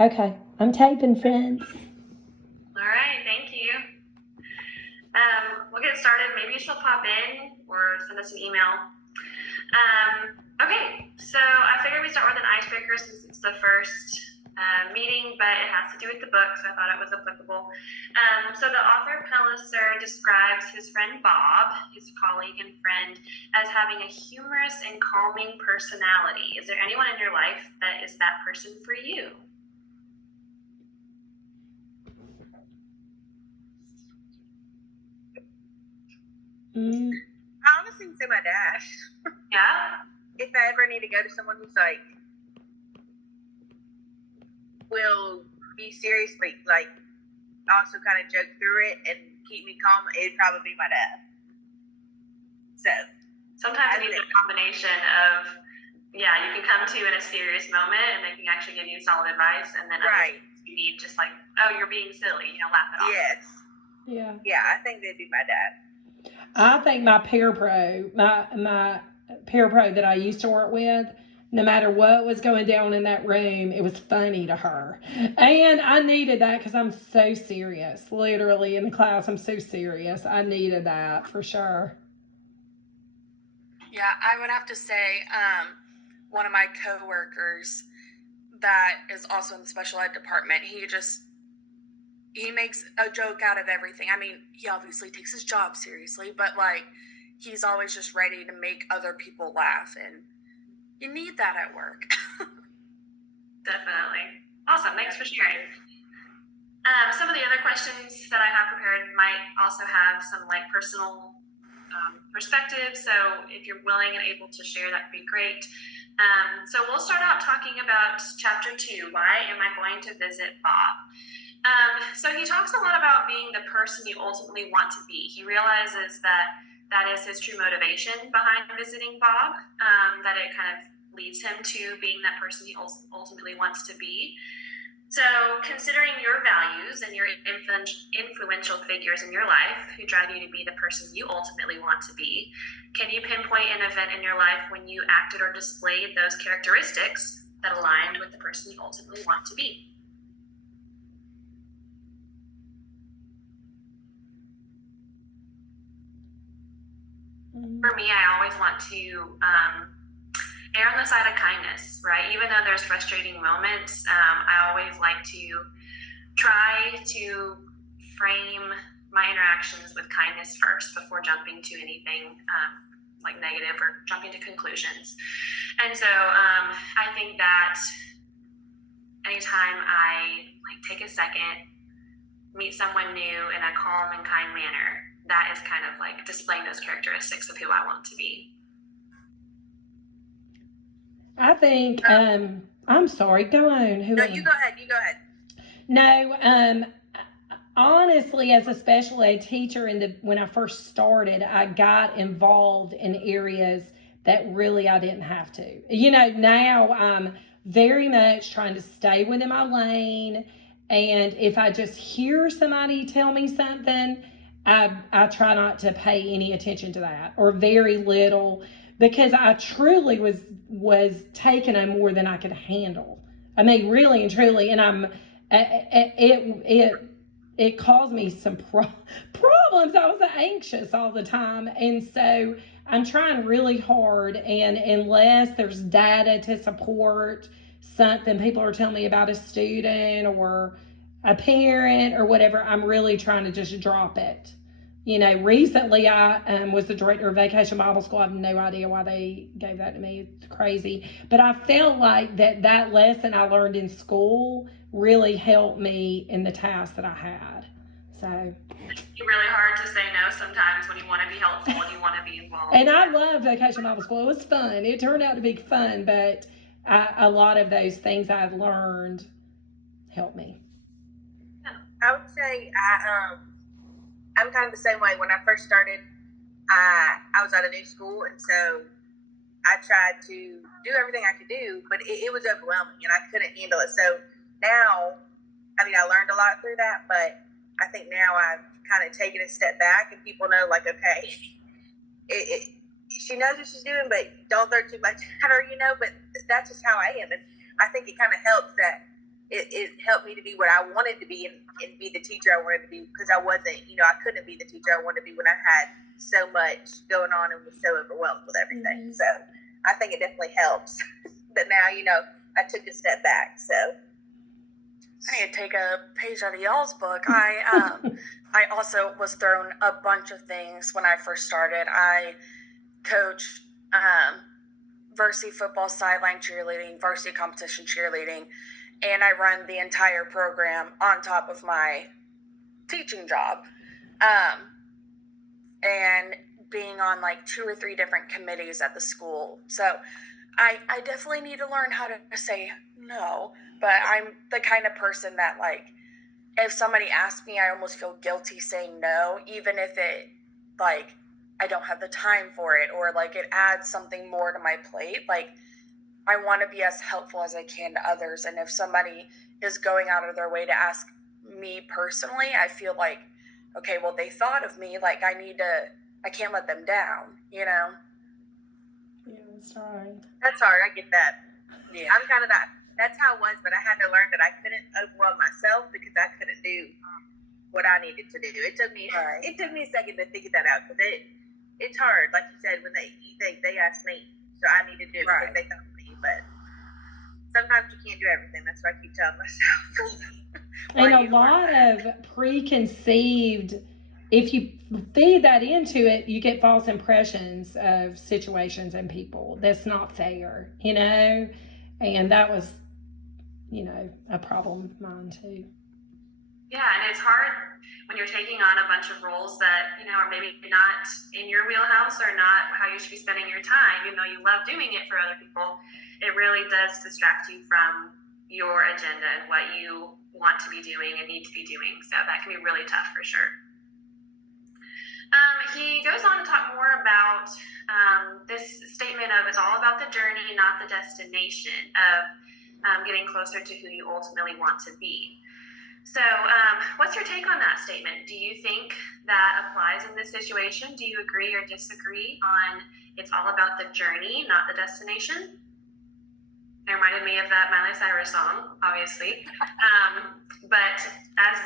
Okay, I'm taping, friends. All right, thank you. We'll get started. Maybe she'll pop in or send us an email. Okay, so I figured we'd start with an icebreaker since it's the first meeting, but it has to do with the book, so I thought it was applicable. So the author Palliser describes his friend Bob, his colleague and friend, as having a humorous and calming personality. Is there anyone in your life that is that person for you? I honestly say my dad. Yeah? If I ever need to go to someone who's like, will be seriously, like, also kind of joke through it and keep me calm, it'd probably be my dad. So sometimes it needs a combination of, yeah, you can come to in a serious moment and they can actually give you solid advice, and then right, you need just like, oh, you're being silly, laugh it off. Yes. Yeah, I think they'd be my dad. I think my parapro, my parapro that I used to work with, no matter what was going down in that room, it was funny to her. And I needed that because I'm so serious. Literally in the class, I'm so serious. I needed that for sure. Yeah, I would have to say one of my coworkers that is also in the special ed department, he makes a joke out of everything. I mean, he obviously takes his job seriously, but like he's always just ready to make other people laugh, and you need that at work. Definitely. Awesome. Thanks for sharing. Some of the other questions that I have prepared might also have some personal perspective. So if you're willing and able to share, that'd be great. So we'll start out talking about chapter 2. Why am I going to visit Bob? So he talks a lot about being the person you ultimately want to be. He realizes that is his true motivation behind visiting Bob, that it kind of leads him to being that person he ultimately wants to be. So considering your values and your influential figures in your life who drive you to be the person you ultimately want to be, can you pinpoint an event in your life when you acted or displayed those characteristics that aligned with the person you ultimately want to be? For me, I always want to err on the side of kindness, right? Even though there's frustrating moments, I always like to try to frame my interactions with kindness first before jumping to anything negative or jumping to conclusions. And so I think that anytime I take a second, meet someone new in a calm and kind manner, that is kind of displaying those characteristics of who I want to be. I think, I'm sorry, go on. No, you go ahead. No, honestly, as a special ed teacher, when I first started, I got involved in areas that really I didn't have to. Now I'm very much trying to stay within my lane. And if I just hear somebody tell me something, I try not to pay any attention to that, or very little, because I truly was taking on more than I could handle. I mean, really and truly, and it caused me some problems. I was anxious all the time, and so I'm trying really hard. And unless there's data to support something people are telling me about a student or a parent or whatever, I'm really trying to just drop it. Recently I was the director of Vacation Bible School. I have no idea why they gave that to me. It's crazy. But I felt like that lesson I learned in school really helped me in the task that I had. So it's really hard to say no sometimes when you want to be helpful and you want to be involved. And I love Vacation Bible School. It was fun. It turned out to be fun, but a lot of those things I've learned helped me. I would say I'm kind of the same way. When I first started, I was at a new school, and so I tried to do everything I could do, but it was overwhelming, and I couldn't handle it. So now, I learned a lot through that, but I think now I've kind of taken a step back, and people know, okay, she knows what she's doing, but don't throw too much at her, but that's just how I am. And I think it kind of helps that it helped me to be what I wanted to be and be the teacher I wanted to be, because I wasn't, I couldn't be the teacher I wanted to be when I had so much going on and was so overwhelmed with everything. So I think it definitely helps that now, I took a step back. So I need to take a page out of y'all's book. I also was thrown a bunch of things when I first started. I coached varsity football, sideline cheerleading, varsity competition cheerleading, and I run the entire program on top of my teaching job. And being on like 2 or 3 different committees at the school. So I definitely need to learn how to say no, but I'm the kind of person that, like, if somebody asks me, I almost feel guilty saying no, even if it, like, I don't have the time for it, or like it adds something more to my plate. Like, I want to be as helpful as I can to others. And if somebody is going out of their way to ask me personally, I feel like, okay, well, they thought of me. Like, I can't let them down, Yeah, that's right. that's hard. I get that. Yeah. I'm kind of that's how it was, but I had to learn that I couldn't overwhelm myself because I couldn't do what I needed to do. It took me a second to figure that out, because it's hard. Like you said, when they asked me, so I need to do it because they thought of me. But sometimes you can't do everything. That's what I keep telling myself. And a lot of preconceived, if you feed that into it, you get false impressions of situations and people. That's not fair, and that was, a problem of mine too. Yeah, and it's hard when you're taking on a bunch of roles that, are maybe not in your wheelhouse or not how you should be spending your time, even though you love doing it for other people. It really does distract you from your agenda and what you want to be doing and need to be doing. So that can be really tough for sure. He goes on to talk more about this statement of it's all about the journey, not the destination, of getting closer to who you ultimately want to be. So what's your take on that statement? Do you think that applies in this situation? Do you agree or disagree on it's all about the journey, not the destination? It reminded me of that Miley Cyrus song, obviously. But as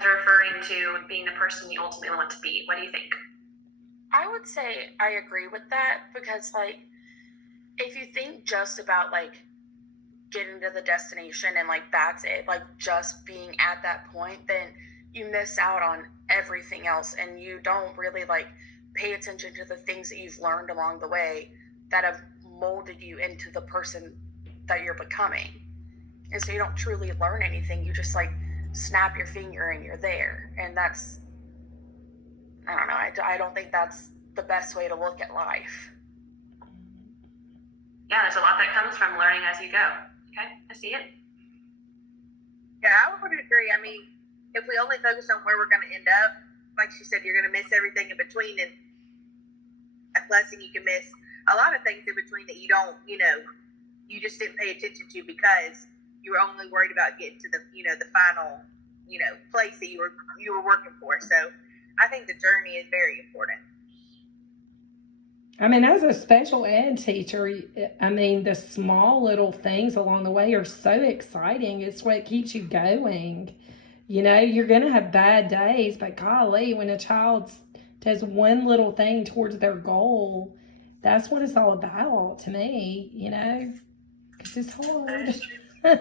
referring to being the person you ultimately want to be, what do you think? I would say I agree with that, because, like, if you think just about, like, getting to the destination and, like, that's it, like, just being at that point, then you miss out on everything else, and you don't really, like, pay attention to the things that you've learned along the way that have molded you into the person that you're becoming. And so you don't truly learn anything. You just, like, snap your finger and you're there. And that's, I don't know, I don't think that's the best way to look at life. Yeah, there's a lot that comes from learning as you go. Okay, I see it. Yeah, I would agree. I mean, if we only focus on where we're going to end up, like she said, you're going to miss everything in between, and a blessing you can miss a lot of things in between that you don't, you just didn't pay attention to because you were only worried about getting to the, the final, place that you were working for. So I think the journey is very important. I mean, as a special ed teacher, the small little things along the way are so exciting. It's what keeps you going. You're going to have bad days, but golly, when a child does one little thing towards their goal, that's what it's all about to me, because it's hard.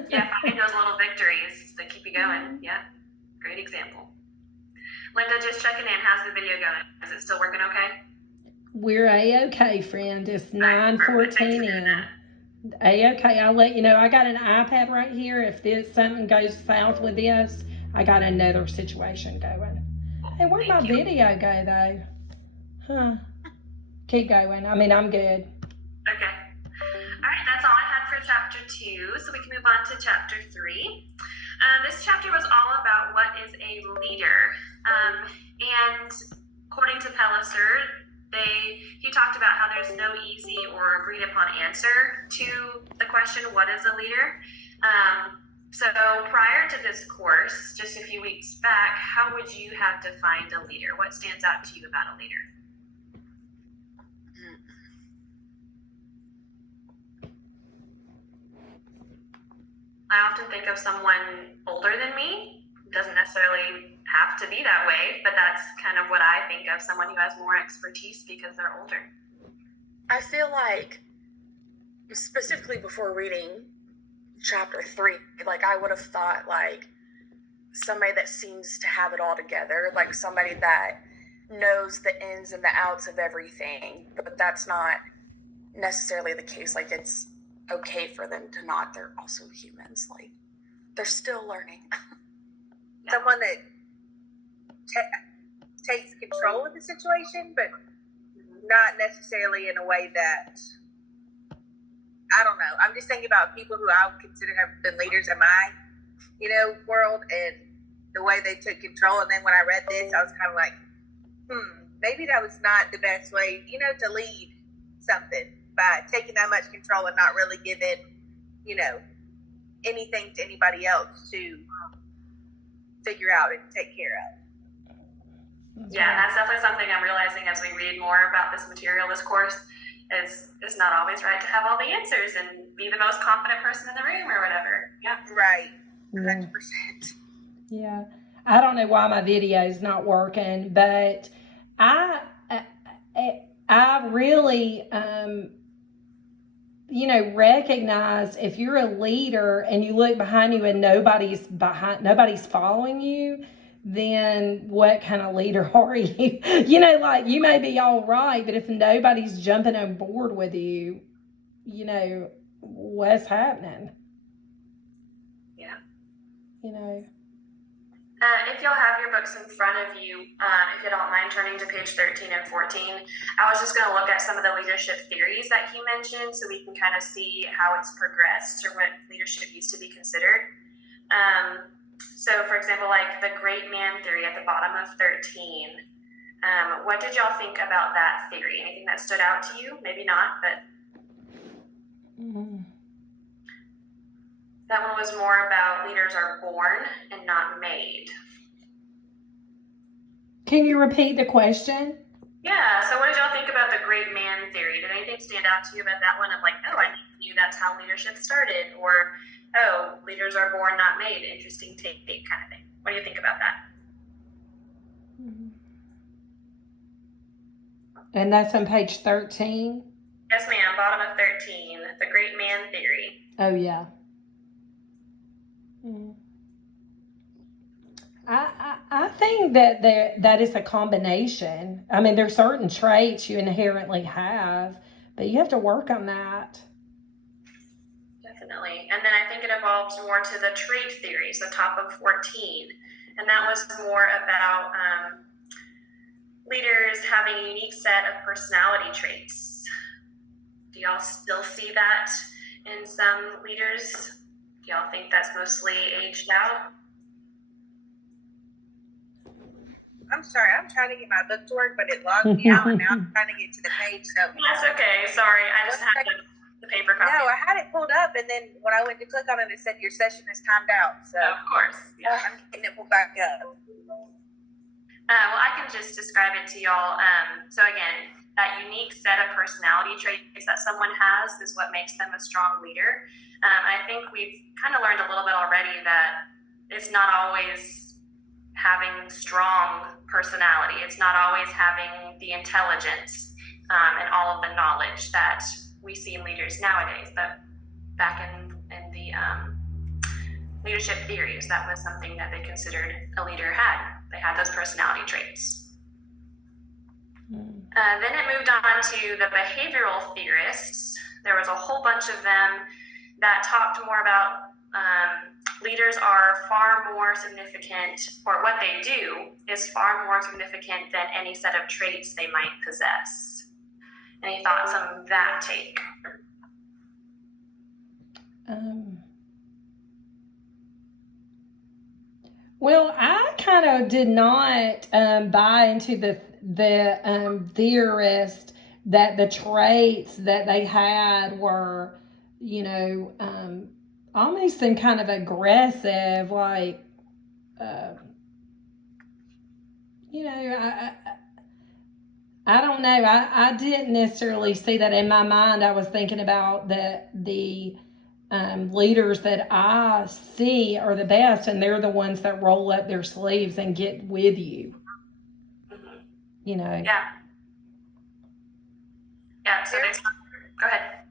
Yeah, finding those little victories that keep you going. Yeah, great example. Linda, just checking in. How's the video going? Is it still working okay? We're A-okay, friend. It's 9:14 in. A-okay. I'll let you know. I got an iPad right here. If something goes south with this, I got another situation going. Hey, where'd my video go, though? Huh. Keep going. I'm good. Okay. All right, that's all I had for chapter 2, so we can move on to chapter 3. This chapter was all about what is a leader. And according to Pellicer, he talked about how there's no easy or agreed upon answer to the question, what is a leader? So prior to this course, just a few weeks back, how would you have defined a leader? What stands out to you about a leader? I often think of someone older than me. It doesn't necessarily have to be that way, but that's kind of what I think of, someone who has more expertise because they're older. I feel like, specifically before reading chapter 3, like I would have thought like somebody that seems to have it all together, like somebody that knows the ins and the outs of everything, but that's not necessarily the case. Like, it's okay for them to not. They're also humans. Like, they're still learning. Someone that takes control of the situation, but not necessarily in a way that, I don't know. I'm just thinking about people who I would consider have been leaders in my, world, and the way they took control. And then when I read this, I was kind of like, maybe that was not the best way, to lead something by taking that much control and not really giving, anything to anybody else to figure out and take care of. Yeah, that's definitely something I'm realizing as we read more about this material, this course. It's not always right to have all the answers and be the most confident person in the room or whatever. Yeah. Right. Yeah. 100%. Yeah. I don't know why my video is not working, but I really, recognize if you're a leader and you look behind you and nobody's following you, then what kind of leader are you? Like, you may be all right, but if nobody's jumping on board with you, what's happening? Yeah. If you'll have your books in front of you, if you don't mind turning to page 13 and 14, I was just going to look at some of the leadership theories that he mentioned so we can kind of see how it's progressed or what leadership used to be considered. So, for example, like the great man theory at the bottom of 13. What did y'all think about that theory? Anything that stood out to you? Maybe not, but that one was more about leaders are born and not made. Can you repeat the question? Yeah, so what did y'all think about the great man theory? Did anything stand out to you about that one of like, oh, I knew that's how leadership started, or oh, leaders are born, not made, interesting take kind of thing? What do you think about that? And that's on page 13? Yes, ma'am, bottom of 13, the great man theory. Oh, yeah. I think that is a combination. I mean, there's certain traits you inherently have, but you have to work on that. Definitely. And then I think it evolves more to the trait theory, so top of 14. And that was more about leaders having a unique set of personality traits. Do y'all still see that in some leaders? Do y'all think that's mostly aged out? I'm sorry, I'm trying to get my book to work, but it logged me out, and now I'm trying to get to the page. So That's okay. Sorry, I just had the paper copy. No, I had it pulled up, and then when I went to click on it, it said your session is timed out. So of course, yeah. I'm getting it pulled back up. Well, I can just describe it to y'all. So again, that unique set of personality traits that someone has is what makes them a strong leader. I think we've kind of learned a little bit already that it's not always having strong personality. It's not always having the intelligence and all of the knowledge that we see in leaders nowadays. But back in the leadership theories, that was something that they considered a leader had. They had those personality traits. Then it moved on to the behavioral theorists. There was a whole bunch of them that talked more about leaders are far more significant, or what they do is far more significant than any set of traits they might possess. Any thoughts on that take? Well, I kind of did not buy into the theorist that the traits that they had were, almost in kind of aggressive, like, I don't know. I didn't necessarily see that in my mind. I was thinking about the leaders that I see are the best, and they're the ones that roll up their sleeves and get with you. Mhm. You know. Yeah. Yeah. So there's. Go ahead.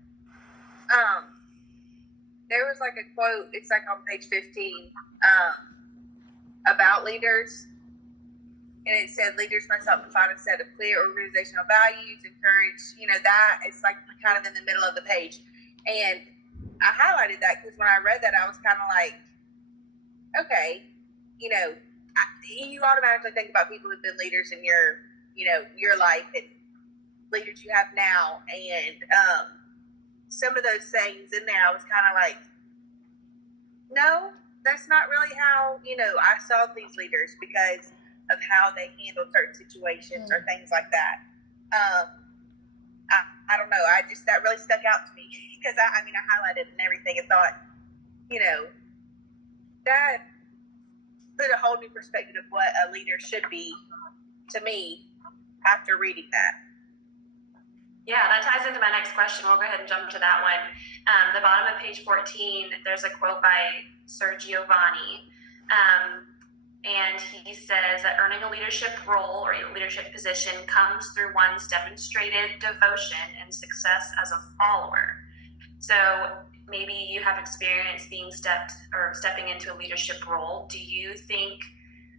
There was like a quote, it's like on page 15, about leaders, and it said leaders must help define a set of clear organizational values, encourage, that it's like kind of in the middle of the page. And I highlighted that because when I read that, I was kind of like, okay, you automatically think about people who've been leaders in your life and leaders you have now. And some of those sayings in there, I was kind of like, no, that's not really how, I saw these leaders because of how they handled certain situations or things like that. I don't know. That really stuck out to me because I highlighted and everything and thought, that put a whole new perspective of what a leader should be to me after reading that. Yeah, that ties into my next question. We'll go ahead and jump to that one. The bottom of page 14, there's a quote by Sir Giovanni. And he says that earning a leadership role or a leadership position comes through one's demonstrated devotion and success as a follower. So maybe you have experience stepping into a leadership role. Do you think,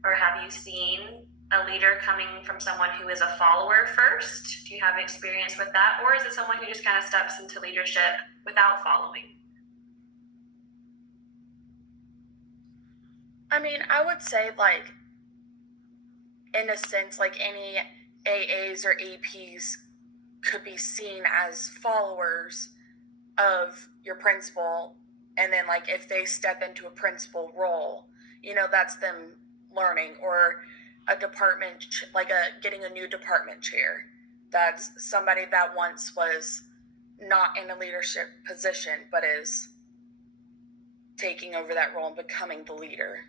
or have you seen a leader coming from someone who is a follower first? Do you have experience with that? Or is it someone who just kind of steps into leadership without following? I mean, I would say, like, in a sense, like any AAs or APs could be seen as followers of your principal. And then, like, if they step into a principal role, that's them learning. Or a department, like getting a new department chair. That's somebody that once was not in a leadership position, but is taking over that role and becoming the leader.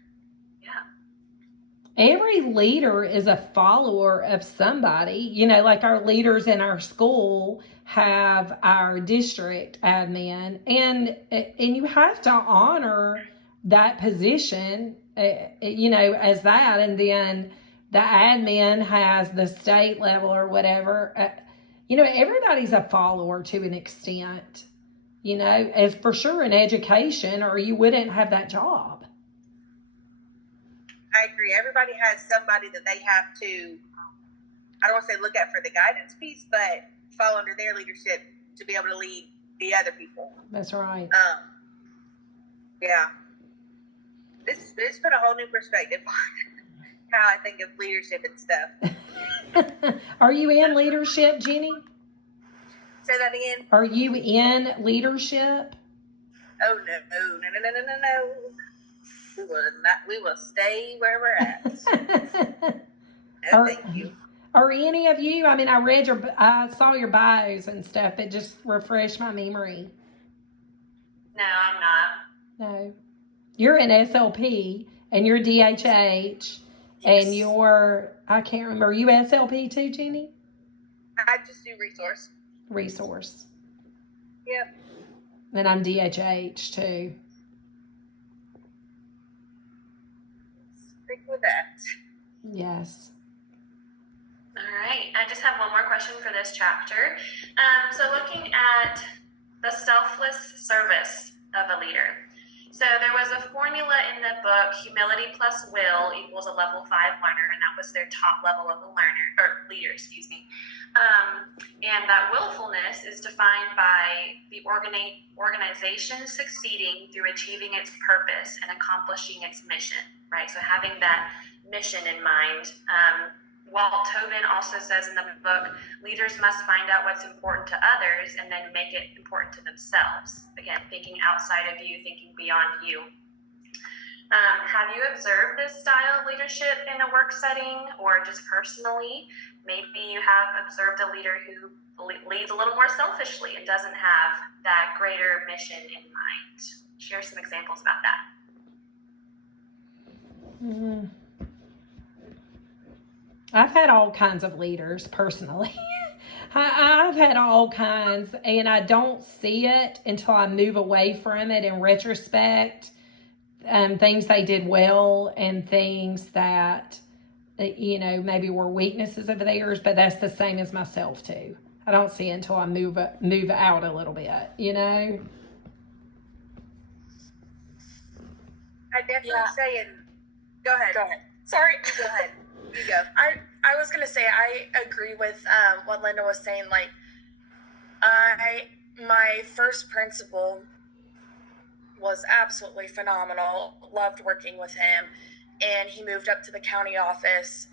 Yeah. Every leader is a follower of somebody. Like our leaders in our school have our district admin, and you have to honor that position, as that, and then the admin has the state level or whatever. Everybody's a follower to an extent, as for sure in education, or you wouldn't have that job. I agree. Everybody has somebody that they have to, I don't want to say look at for the guidance piece, but fall under their leadership to be able to lead the other people. That's right. Yeah. This put a whole new perspective on how I think of leadership and stuff. Are you in leadership, Jenny? Say that again. Are you in leadership? Oh, no. We will stay where we're at. No, thank you. Are any of you? I saw your bios and stuff. It just refreshed my memory. No, I'm not. No. You're in SLP and you're DHH. Yes. And I can't remember. Are you SLP too, Jenny? I just do Resource. Yep. And I'm DHH too. Stick with that. Yes. All right. I just have one more question for this chapter. So looking at the selfless service of a leader. So there was a formula in the book, humility plus will equals a level 5 learner, and that was their top level of the leader, and that willfulness is defined by the organization succeeding through achieving its purpose and accomplishing its mission, right? So having that mission in mind. Walt Tobin also says in the book, leaders must find out what's important to others and then make it important to themselves. Again, thinking outside of you, thinking beyond you. Have you observed this style of leadership in a work setting or just personally? Maybe you have observed a leader who leads a little more selfishly and doesn't have that greater mission in mind. Share some examples about that. Mm-hmm. I've had all kinds of leaders personally. I've had all kinds, and I don't see it until I move away from it in retrospect. Things they did well and things that, maybe were weaknesses of theirs, but that's the same as myself too. I don't see it until I move out a little bit. I definitely Yeah. say, and go ahead. Go ahead. Sorry. Go ahead. You go. I was gonna say I agree with what Linda was saying. Like, my first principal was absolutely phenomenal. Loved working with him, and he moved up to the county office.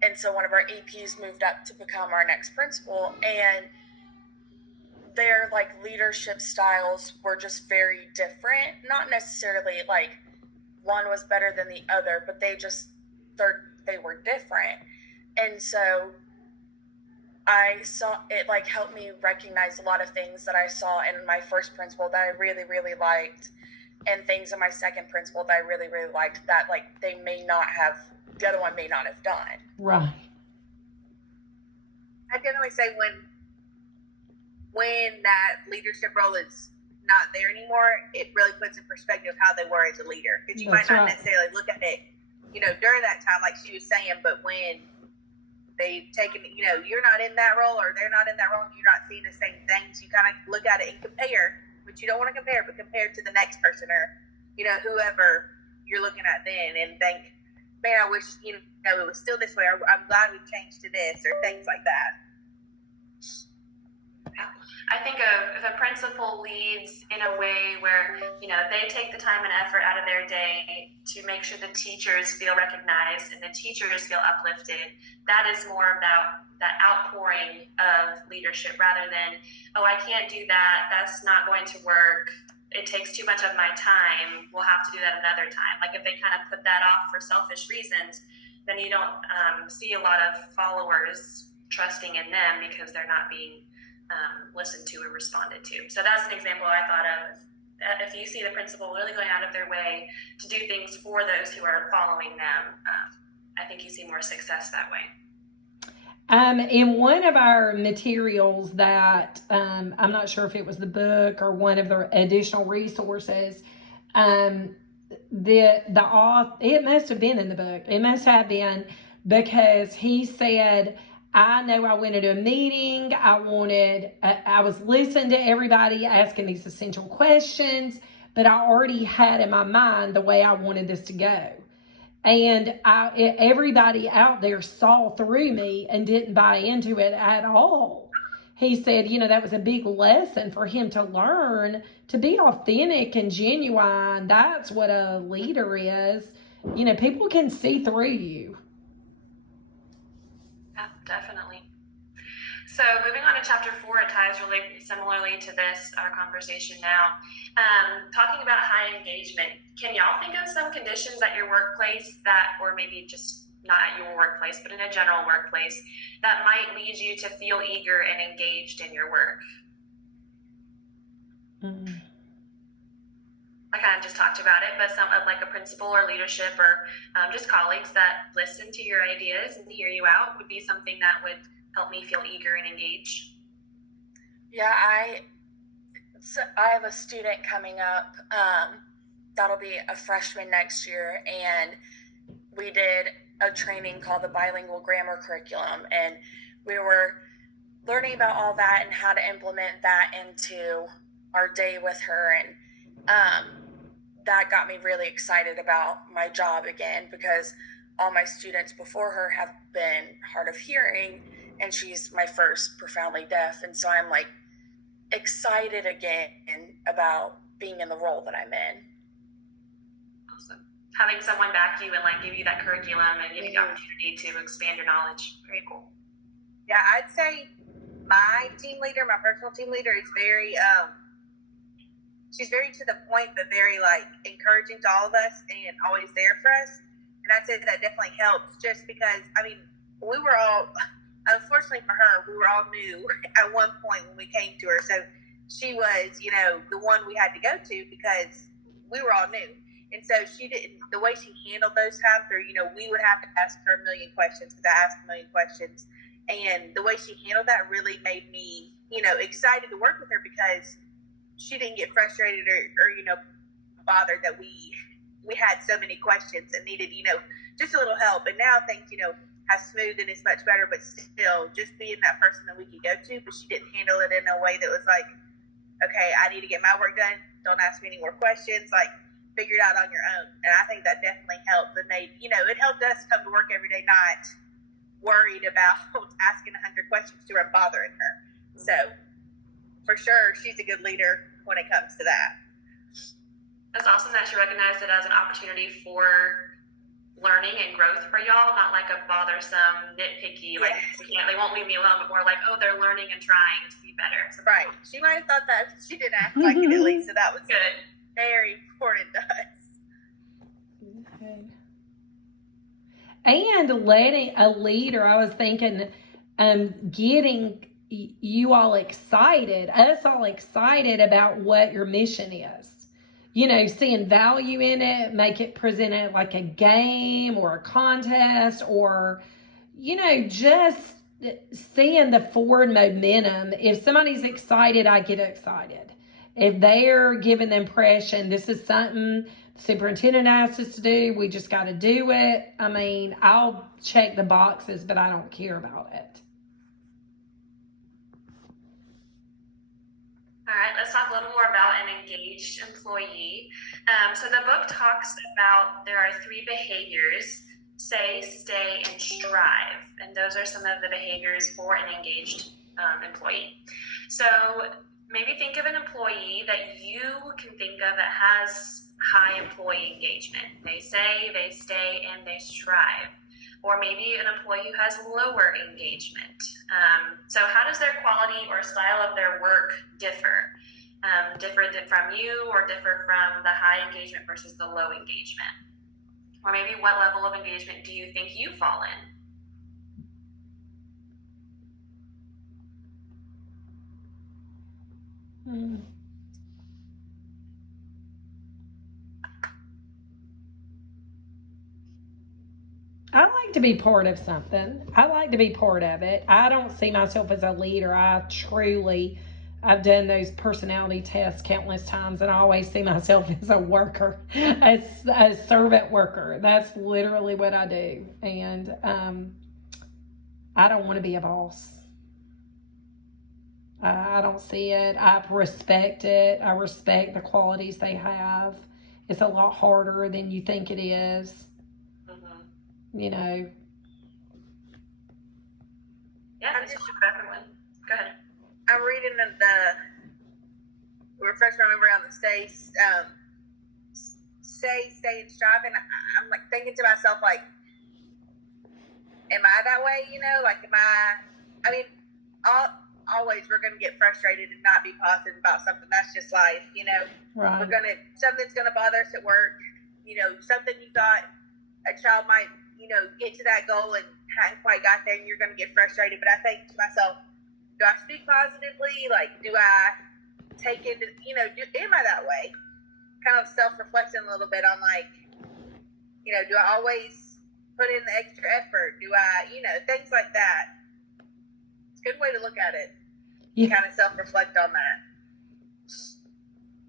And so one of our APs moved up to become our next principal, and their like leadership styles were just very different. Not necessarily like one was better than the other, but they were different. And so I saw it like helped me recognize a lot of things that I saw in my first principal that I really, really liked, and things in my second principal that I really, really liked that like the other one may not have done. Right. I definitely say when that leadership role is not there anymore, it really puts in perspective how they were as a leader. Because you might not necessarily look at it, during that time, like she was saying, but when they've taken, you're not in that role or they're not in that role and you're not seeing the same things, you kind of look at it and compare, but you don't want to compare, but compare to the next person or, whoever you're looking at then and think, man, I wish, it was still this way, or I'm glad we've changed to this, or things like that. I think if a principal leads in a way where, they take the time and effort out of their day to make sure the teachers feel recognized and the teachers feel uplifted, that is more about that outpouring of leadership rather than, oh, I can't do that, that's not going to work, it takes too much of my time, we'll have to do that another time. Like if they kind of put that off for selfish reasons, then you don't see a lot of followers trusting in them because they're not being listened to or responded to. So that's an example I thought of. If you see the principal really going out of their way to do things for those who are following them, I think you see more success that way. In one of our materials that I'm not sure if it was the book or one of the additional resources, the author, it must have been in the book. It must have been, because he said, I know I went into a meeting. I was listening to everybody asking these essential questions, but I already had in my mind the way I wanted this to go. And everybody out there saw through me and didn't buy into it at all. He said, that was a big lesson for him to learn to be authentic and genuine. That's what a leader is. People can see through you. Yeah, definitely. So moving on to chapter 4, it ties really similarly to our conversation now. Talking about high engagement, can y'all think of some conditions at your workplace or maybe just not at your workplace, but in a general workplace, that might lead you to feel eager and engaged in your work? Mm. I kind of just talked about it, but some of like a principal or leadership or just colleagues that listen to your ideas and hear you out would be something that would help me feel eager and engaged. Yeah, I have a student coming up that'll be a freshman next year, and we did a training called the Bilingual Grammar Curriculum, and we were learning about all that and how to implement that into our day with her, and that got me really excited about my job again, because all my students before her have been hard of hearing, and she's my first profoundly deaf, and so I'm like excited again about being in the role that I'm in. Awesome. Having someone back you and like give you that curriculum and give you the opportunity to expand your knowledge. Very cool. Yeah, I'd say my personal team leader is very she's very to the point, but very like encouraging to all of us and always there for us. And I'd say that definitely helps, just because we were all, unfortunately for her, we were all new at one point when we came to her. So she was, the one we had to go to because we were all new. And so the way she handled those times, or, we would have to ask her a million questions because I asked a million questions. And the way she handled that really made me, you know, excited to work with her, because she didn't get frustrated or you know, bothered that we had so many questions and needed, you know, just a little help. And now things, you know, has smoothed and is much better, but still just being that person that we could go to. But she didn't handle it in a way that was like, okay, I need to get my work done. Don't ask me any more questions. Like, figure it out on your own. And I think that definitely helped and made, you know, it helped us come to work every day not worried about asking 100 questions to her and bothering her. So for sure, she's a good leader when it comes to that. That's awesome that she recognized it as an opportunity for learning and growth for y'all, not like a bothersome, nitpicky, like they won't leave me alone, but more like, oh, they're learning and trying to be better. So, right. She might have thought that. She didn't act like it at least, so that was good. Very important to us. Okay. And letting a leader, I was thinking, getting you all excited, us all excited about what your mission is. You know, seeing value in it, make it presented like a game or a contest, or, you know, just seeing the forward momentum. If somebody's excited, I get excited. If they're giving the impression this is something the superintendent asked us to do, we just got to do it. I mean, I'll check the boxes, but I don't care about it. All right, let's talk a little more about an engaged employee. So the book talks about there are 3 behaviors: say, stay, and strive. And those are some of the behaviors for an engaged employee. So maybe think of an employee that you can think of that has high employee engagement. They say, they stay, and they strive. Or maybe an employee who has lower engagement. So how does their quality or style of their work differ? Differ from you, or differ from the high engagement versus the low engagement? Or maybe what level of engagement do you think you fall in? I like to be part of something. I like to be part of it. I don't see myself as a leader. I've done those personality tests countless times, and I always see myself as a worker, as a servant worker. That's literally what I do. And I don't want to be a boss. I don't see it. I respect it. I respect the qualities they have. It's a lot harder than you think it is. You know. Yeah, it's for everyone. Go ahead. I'm reading the refresh my memory on the stay, and strive, and I'm like thinking to myself, like, am I that way? You know, like, I mean, always we're gonna get frustrated and not be positive about something. That's just life, you know. Right. Something's gonna bother us at work. You know, something you thought a child might, you know, get to that goal and hadn't quite got there, and you're going to get frustrated. But I think to myself, do I speak positively? Like, do I take into, you know, am I that way? Kind of self-reflecting a little bit on, like, you know, do I always put in the extra effort? Do I, you know, things like that. It's a good way to look at it. Yeah. Kind of self-reflect on that.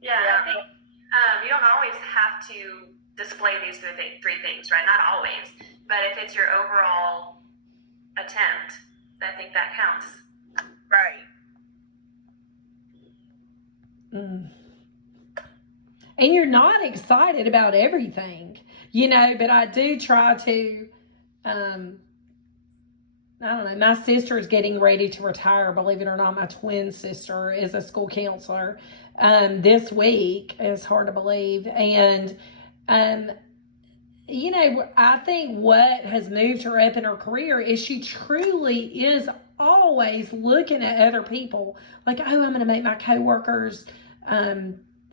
Yeah. I think you don't always have to display these 3 things, right? Not always. But if it's your overall attempt, I think that counts. Right. And you're not excited about everything, you know, but I do try to, I don't know, my sister is getting ready to retire, believe it or not. My twin sister is a school counselor this week. It's hard to believe. And you know, I think what has moved her up in her career is she truly is always looking at other people like, oh, I'm going to make my coworkers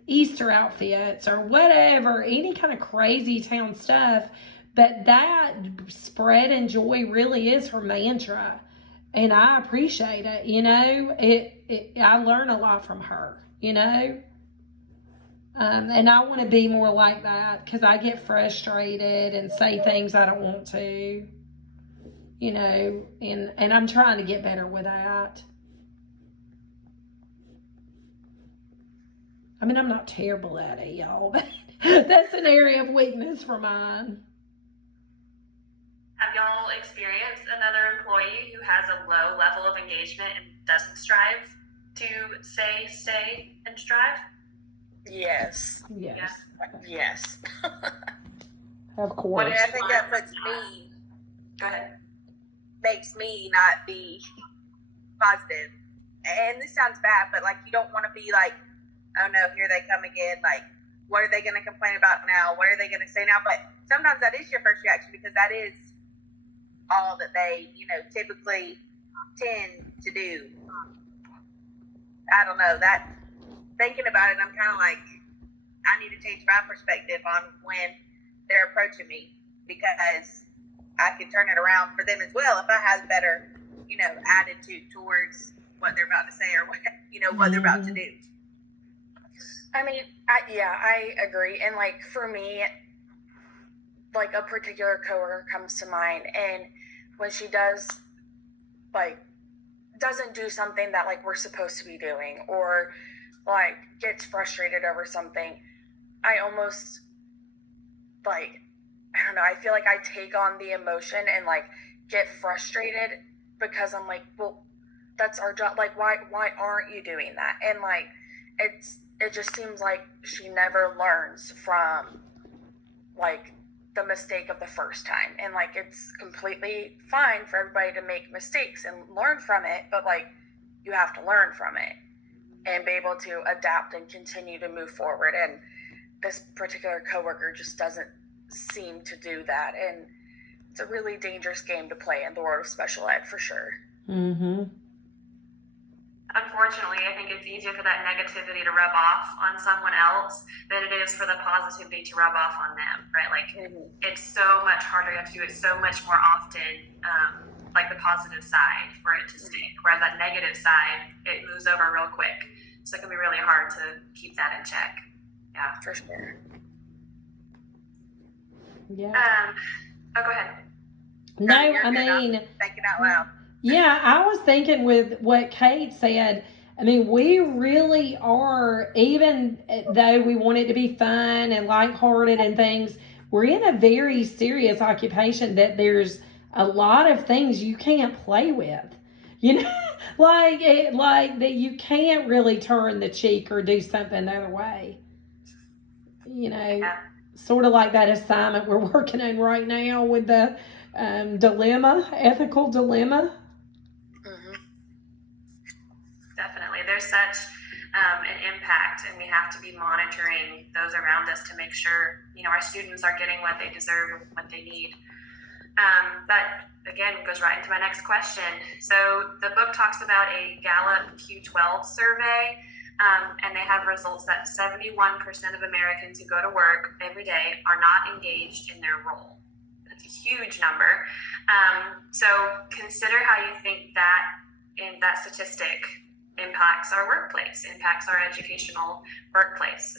Easter outfits or whatever, any kind of crazy town stuff. But that spread and joy really is her mantra. And I appreciate it. You know, I learn a lot from her, you know. And I want to be more like that because I get frustrated and say things I don't want to. you know, and I'm trying to get better with that. I mean, I'm not terrible at it, y'all, but that's an area of weakness for mine. Have y'all experienced another employee who has a low level of engagement and doesn't strive to stay and strive? Yes. Yes. Yes. Of course. And I think that puts me, Go ahead. makes me not be positive. And this sounds bad, but like you don't want to be like, oh no, here they come again. Like, what are they going to complain about now? What are they going to say now? But sometimes that is your first reaction because that is all that they, you know, typically tend to do. I don't know. That thinking about it, I'm kind of like, I need to change my perspective on when they're approaching me because I can turn it around for them as well if I have better, you know, attitude towards what they're about to say or what, you know, what they're about to do. I mean, I agree. And like for me, like a particular coworker comes to mind, and when she does, like, doesn't do something that like we're supposed to be doing, or like gets frustrated over something, I almost like, I don't know, I feel like I take on the emotion and like get frustrated because I'm like, well, that's our job. Like, why aren't you doing that? And like, it just seems like she never learns from like the mistake of the first time. And like, it's completely fine for everybody to make mistakes and learn from it, but like, you have to learn from it and be able to adapt and continue to move forward. And this particular coworker just doesn't seem to do that. And it's a really dangerous game to play in the world of special ed for sure. Mm-hmm. Unfortunately, I think it's easier for that negativity to rub off on someone else than it is for the positivity to rub off on them, right? Like, it's so much harder. You have to do it so much more often, like the positive side for it to stick. Whereas that negative side, it moves over real quick. So it can be really hard to keep that in check. Yeah. For sure. Yeah. Oh, go ahead. No, You're I good. mean, Thinking out loud. yeah, I was thinking with what Kate said. I mean, we really are, even though we want it to be fun and lighthearted and things, we're in a very serious occupation that there's a lot of things you can't play with. You know, like that you can't really turn the cheek or do something the other way. You know, Yeah. sort of like that assignment we're working on right now with the ethical dilemma. Definitely. There's such an impact, and we have to be monitoring those around us to make sure, you know, our students are getting what they deserve and what they need. That, again, goes right into my next question. So the book talks about a Gallup Q12 survey, and they have results that 71% of Americans who go to work every day are not engaged in their role. That's a huge number. So consider how you think that statistic impacts our workplace, impacts our educational workplace.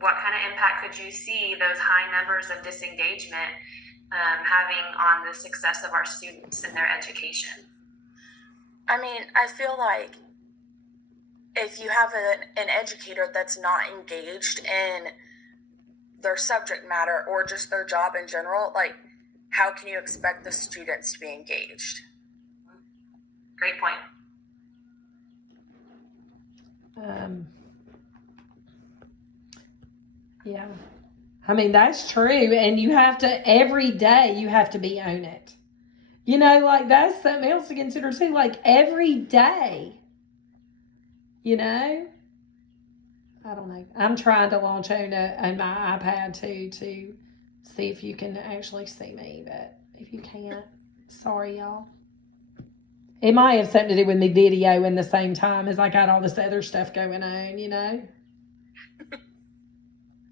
What kind of impact could you see those high numbers of disengagement having on the success of our students in their education? I mean, I feel like if you have an educator that's not engaged in their subject matter or just their job in general, like, how can you expect the students to be engaged? Great point. Yeah, I mean, that's true. And you have to, every day, you have to be on it. You know, like, that's something else to consider too. Like, every day, you know, I don't know. I'm trying to launch on my iPad too, to see if you can actually see me. But if you can't, sorry, y'all. It might have something to do with me videoing the same time as I got all this other stuff going on, you know?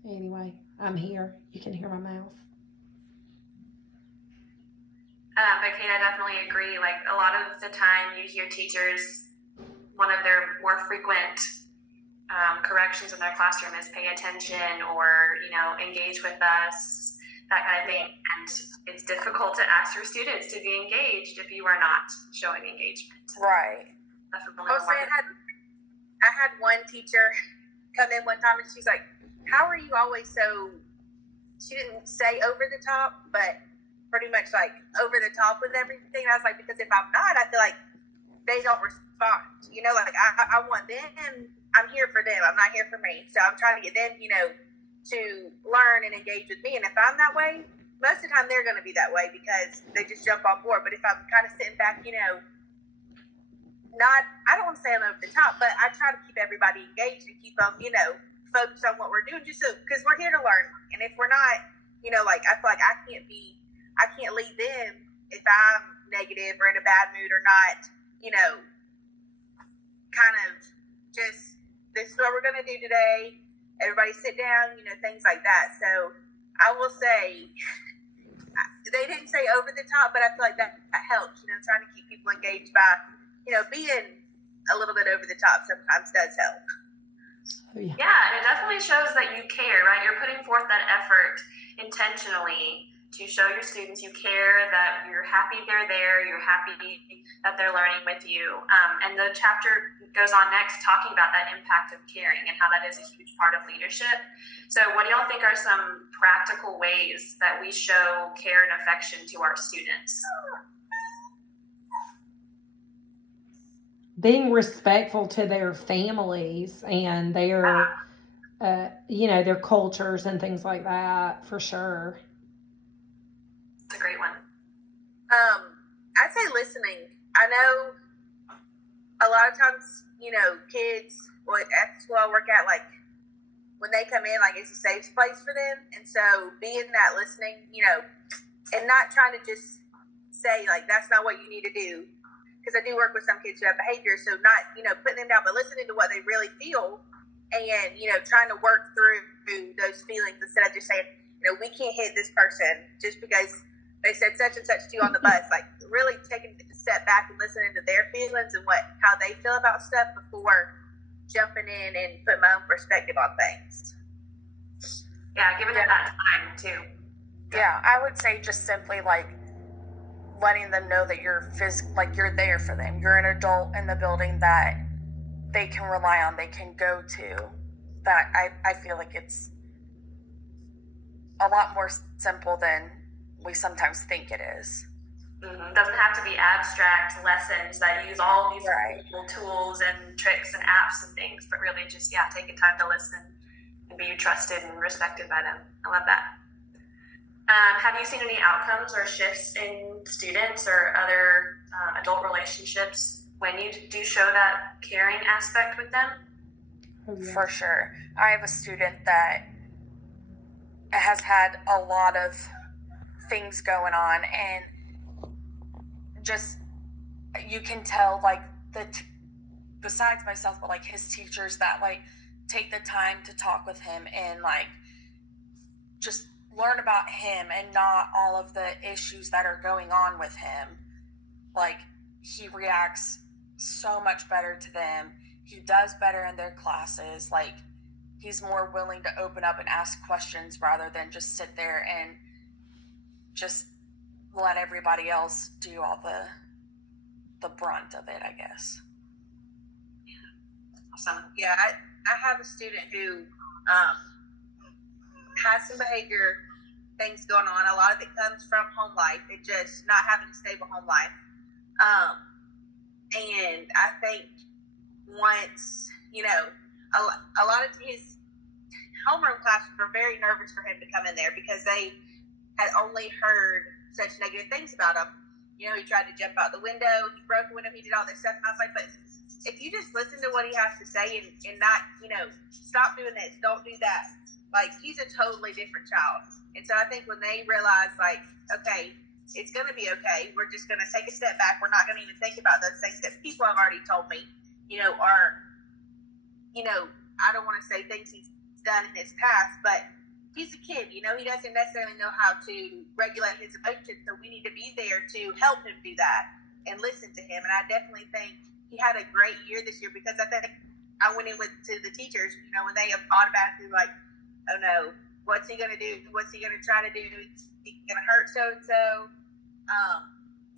Anyway, I'm here. You can hear my mouth. But Kate, I definitely agree. Like, a lot of the time you hear teachers, one of their more frequent corrections in their classroom is pay attention or, you know, engage with us. that kind of thing. And it's difficult to ask your students to be engaged if you are not showing engagement. Right. I had one teacher come in one time and she's like, how are you always so, she didn't say over the top, but pretty much like over the top with everything. And I was like, because if I'm not, I feel like they don't respond. You know, like I want them, I'm here for them. I'm not here for me. So I'm trying to get them, you know, to learn and engage with me. And if I'm that way, most of the time they're going to be that way because they just jump on board. But if I'm kind of sitting back, you know, I don't want to say I'm over the top, but I try to keep everybody engaged and keep them, you know, focused on what we're doing just so, because we're here to learn. And if we're not, you know, like I feel like I can't lead them if I'm negative or in a bad mood or not, you know, kind of just, this is what we're going to do today. Everybody sit down, you know, things like that. So I will say, they didn't say over the top, but I feel like that helps, you know, trying to keep people engaged by, you know, being a little bit over the top sometimes does help. Yeah, and it definitely shows that you care, right? You're putting forth that effort intentionally to show your students you care, that you're happy they're there, you're happy that they're learning with you. And the chapter goes on next talking about that impact of caring and how that is a huge part of leadership. So what do y'all think are some practical ways that we show care and affection to our students? Being respectful to their families and their, you know, their cultures and things like that, for sure. It's a great one. I'd say listening. I know a lot of times, you know, kids at the school I work at, like when they come in, like it's a safe place for them. And so being that listening, you know, and not trying to just say like, that's not what you need to do. Because I do work with some kids who have behavior, so not, you know, putting them down, but listening to what they really feel and, you know, trying to work through those feelings instead of just saying, you know, we can't hit this person just because they said such and such to you on the bus. Like really taking a step back and listening to their feelings and how they feel about stuff before jumping in and putting my own perspective on things. Yeah, giving them that time too. Yeah, I would say just simply like letting them know that you're you're there for them. You're an adult in the building that they can rely on, they can go to. That I feel like it's a lot more simple than we sometimes think it is. Mm-hmm. It doesn't have to be abstract lessons that use all these cool tools and tricks and apps and things, but really just, taking time to listen and be trusted and respected by them. I love that. Have you seen any outcomes or shifts in students or other adult relationships when you do show that caring aspect with them? Oh, yeah. For sure. I have a student that has had a lot of things going on, and just you can tell like besides myself, but like his teachers that like take the time to talk with him and like just learn about him and not all of the issues that are going on with him. Like he reacts so much better to them. He does better in their classes. Like he's more willing to open up and ask questions rather than just sit there and just let everybody else do all the brunt of it, I guess. Awesome. Yeah, I have a student who has some behavior things going on. A lot of it comes from home life. It just not having a stable home life. And I think once, you know, a lot of his homeroom classes were very nervous for him to come in there because they had only heard such negative things about him. You know, he tried to jump out the window, he broke the window, he did all this stuff. And I was like, but if you just listen to what he has to say and not, you know, stop doing this, don't do that. Like, he's a totally different child. And so I think when they realize, like, okay, it's going to be okay. We're just going to take a step back. We're not going to even think about those things that people have already told me, you know, are, you know, I don't want to say things he's done in his past, but he's a kid, you know, he doesn't necessarily know how to regulate his emotions. So we need to be there to help him do that and listen to him. And I definitely think he had a great year this year because I think I went in to the teachers, you know, when they have automatically like, oh no, What's he gonna do? What's he gonna try to do? Is he gonna hurt so and so?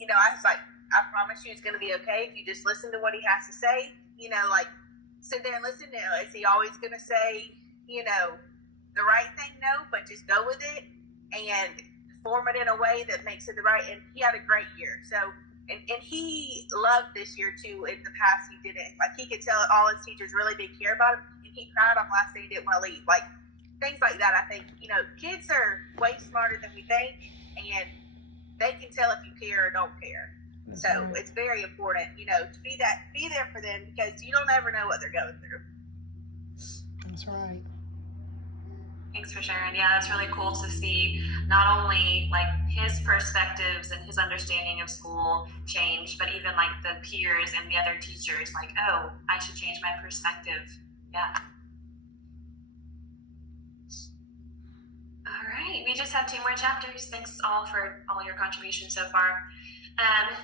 I was like, I promise you, it's gonna be okay if you just listen to what he has to say. Like sit there and listen. Is he always gonna say, the right thing? No, but just go with it and form it in a way that makes it the right. And he had a great year. So, and he loved this year too. In the past, he didn't. Like he could tell all his teachers really did care about him, and he cried on last day he didn't want to leave. Like things like that. I think kids are way smarter than we think, and they can tell if you care or don't care. That's so right. it's very important, to be there for them, because you don't ever know what they're going through. That's right. Thanks for sharing. Yeah, that's really cool to see not only like his perspectives and his understanding of school change, but even like the peers and the other teachers like, oh, I should change my perspective. Yeah. All right, we just have 2 more chapters. Thanks all for all your contributions so far.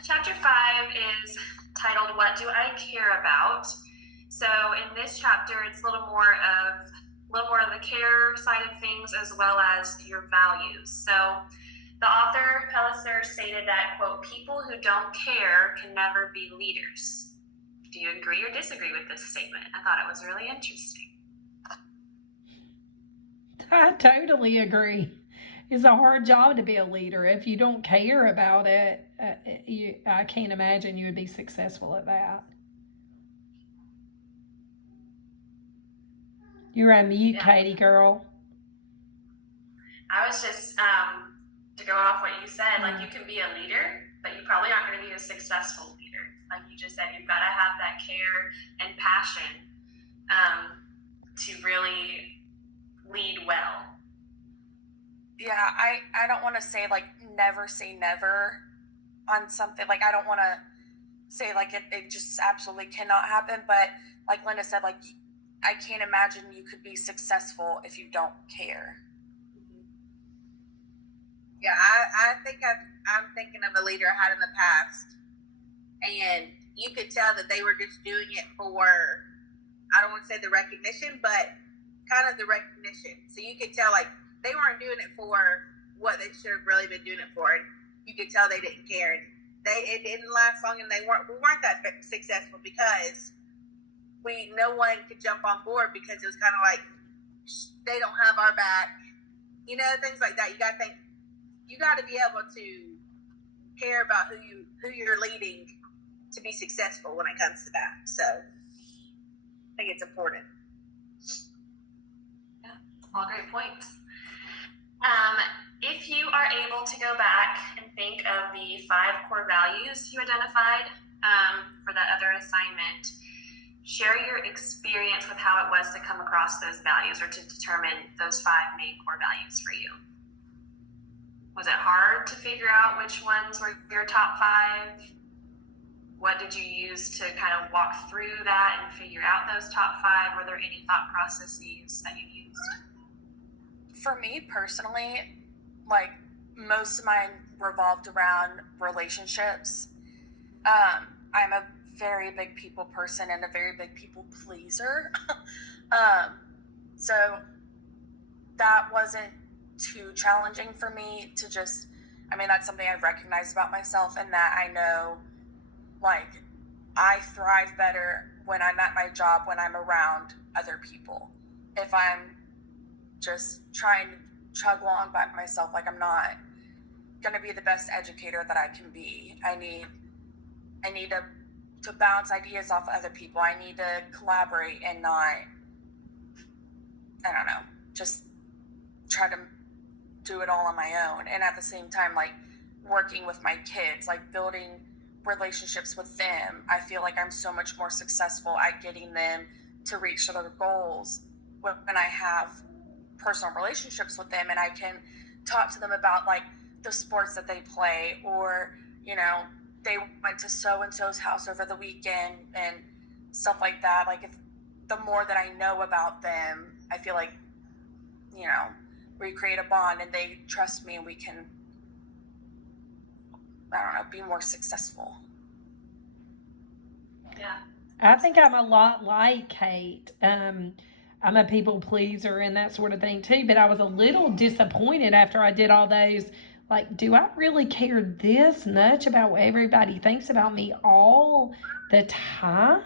Chapter 5 is titled, What Do I Care About? So in this chapter, it's a little more of the care side of things as well as your values. So the author, Pellicer, stated that, quote, people who don't care can never be leaders. Do you agree or disagree with this statement? I thought it was really interesting. I totally agree. It's a hard job to be a leader. If you don't care about it, I can't imagine you would be successful at that. You're on mute, Yeah. Katie girl. I was just, to go off what you said, like you can be a leader, but you probably aren't going to be a successful leader. Like you just said, you've got to have that care and passion to really lead well. Yeah, I don't want to say like never say never on something. Like I don't want to say like it just absolutely cannot happen. But like Linda said, like I can't imagine you could be successful if you don't care. Yeah, I think I'm thinking of a leader I had in the past, and you could tell that they were just doing it for, I don't want to say the recognition, but kind of the recognition. So you could tell like they weren't doing it for what they should have really been doing it for, and you could tell they didn't care. And it didn't last long, and we weren't that successful because no one could jump on board, because it was kind of like they don't have our back, things like that. You got to think, you got to be able to care about who you're leading to be successful when it comes to that. So I think it's important. Yeah, all great points. If you are able to go back and think of the 5 core values you identified for that other assignment, share your experience with how it was to come across those values or to determine those 5 main core values for you. Was it hard to figure out which ones were your top 5? What did you use to kind of walk through that and figure out those top 5? Were there any thought processes that you used? For me personally, like most of mine revolved around relationships. I'm a very big people person and a very big people pleaser. So that wasn't too challenging for me to just, that's something I've recognized about myself, and that I know, like, I thrive better when I'm at my job, when I'm around other people. If I'm just trying to chug along by myself, like I'm not going to be the best educator that I can be. I need to bounce ideas off other people. I need to collaborate and not, just try to do it all on my own. And at the same time, like working with my kids, like building relationships with them, I feel like I'm so much more successful at getting them to reach their goals when I have personal relationships with them, and I can talk to them about like the sports that they play, or they went to so-and-so's house over the weekend and stuff like that. Like, if the more that I know about them, I feel like, we create a bond and they trust me, and we can, be more successful. Yeah. I think I'm a lot like Kate. I'm a people pleaser and that sort of thing too. But I was a little disappointed after I did all those. Like, do I really care this much about what everybody thinks about me all the time?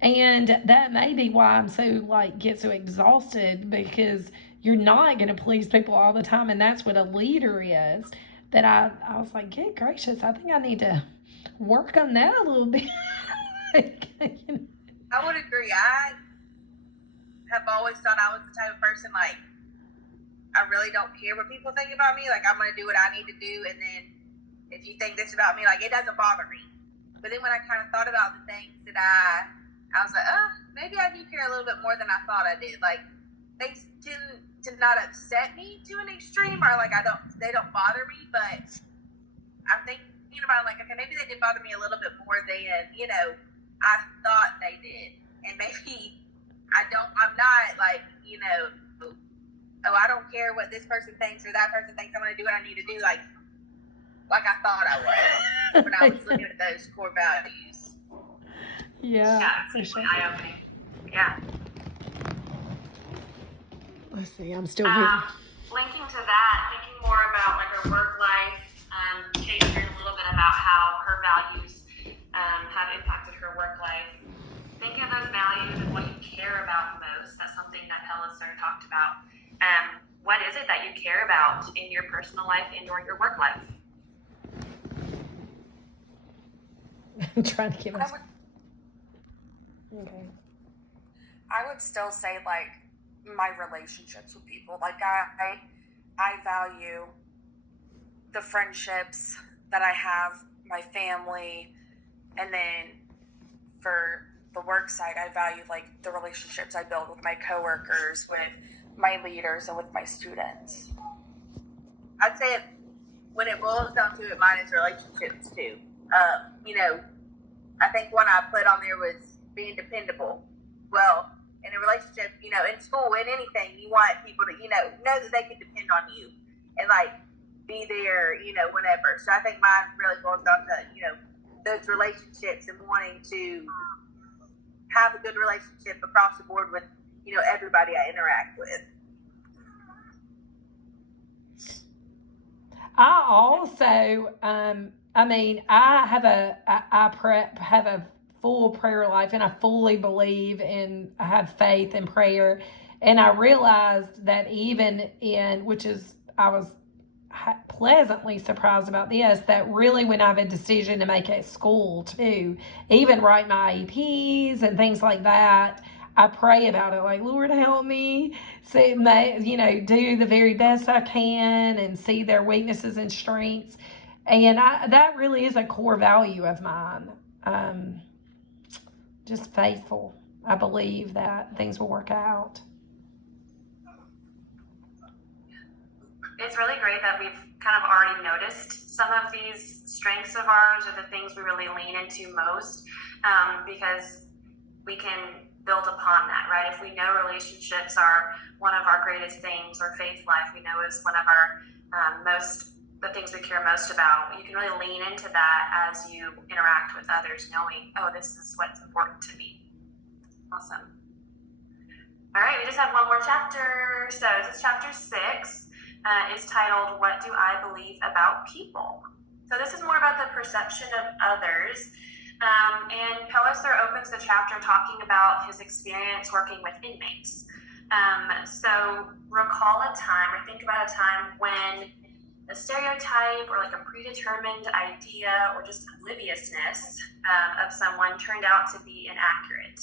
And that may be why I'm so like get so exhausted, because you're not going to please people all the time, and that's what a leader is. That I was like, good gracious, I think I need to work on that a little bit. I would agree. I have always thought I was the type of person, like, I really don't care what people think about me. Like, I'm going to do what I need to do. And then if you think this about me, like, it doesn't bother me. But then when I kind of thought about the things that I was like, maybe I do care a little bit more than I thought I did. Like, things tend to not upset me to an extreme, or like they don't bother me. But I'm thinking about, like, okay, maybe they did bother me a little bit more than, I thought they did. And maybe I'm not like, I don't care what this person thinks or that person thinks. I'm going to do what I need to do, like I thought I was when I was looking at those core values. Yeah, it's sure. Eye-opening. Yeah. Let's see, I'm still here. Linking to that, thinking more about like her work life, Kate shared a little bit about how her values have impacted her work life. Think of those values and what you care about most. That's something that Pelliser talked about. What is it that you care about in your personal life and or your work life? I'm trying to give us. Okay. I would still say like my relationships with people. Like I value the friendships that I have, my family, and then for the work side, I value like the relationships I build with my coworkers, with my leaders, and with my students. I'd say when it boils down to it, mine is relationships too. I think one I put on there was being dependable. Well, in a relationship, in school, in anything, you want people to, know that they can depend on you and like be there, whenever. So I think mine really boils down to, those relationships and wanting to have a good relationship across the board with, everybody I interact with. I also, I have a full prayer life, and I fully believe and I have faith in prayer. And I realized that I was pleasantly surprised about this, that really when I have a decision to make at school too, even write my IEPs and things like that, I pray about it, like, Lord, help me do the very best I can and see their weaknesses and strengths. And that really is a core value of mine. Just faithful. I believe that things will work out. It's really great that we've kind of already noticed some of these strengths of ours, or the things we really lean into most, because we can build upon that, right? If we know relationships are one of our greatest things, or faith life we know is one of our the things we care most about, you can really lean into that as you interact with others, knowing, this is what's important to me. Awesome. All right, we just have one more chapter. So this is chapter 6. Is titled, What Do I Believe About People? So this is more about the perception of others. And Pelliser opens the chapter talking about his experience working with inmates. So recall a time, or think about a time when a stereotype or like a predetermined idea or just obliviousness of someone turned out to be inaccurate.